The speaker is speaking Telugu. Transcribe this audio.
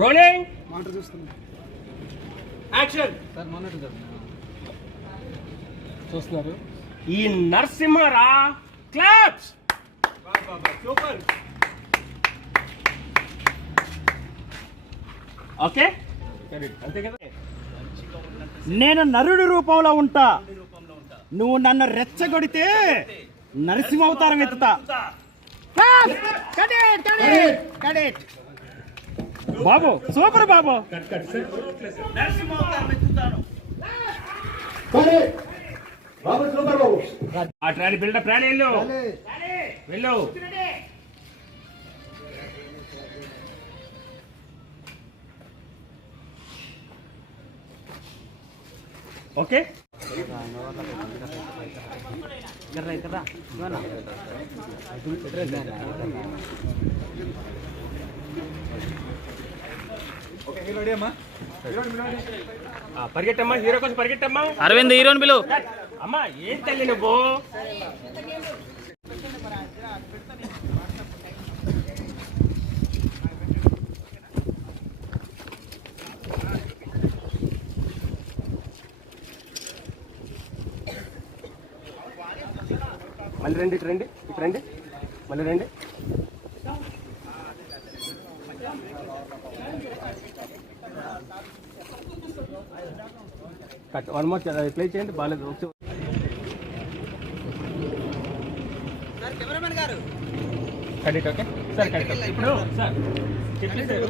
రోలింగ్ మానిటర్ చూస్తున్నా యాక్షన్. సార్ మానిటర్ చూస్తున్నారు. ఈ నరసింహరా క్లాప్స్. సూపర్. ఓకే అంతే కదా. నేను నరుడి రూపంలో ఉంటా, నువ్వు నన్ను రెచ్చగొడితే నరసింహ అవతారం ఎత్తుతా. బాబు సూపర్ బాబు. నరసింహ అవతారం ఎత్తుతాను. ఆ ట్రాలీ బిల్డప్ ట్రాలీ వెళ్ళు. ఓకే పరిగెట్టమ్మా, హీరో కోసం పరిగెట్టమ్మా. అరవింద్ హీరోని పిలు. అమ్మా ఏం తల్లి నువ్వు. మళ్ళీ రండి, ఇటు రండి, ఇటు రండి, మళ్ళీ రండి. కట్ వన్ మోర్ ప్లే చేయండి. బాగాలేదు. కడిట్ ఓకే సార్, కడిట్ ఇప్పుడు సార్ చెప్పండి సార్.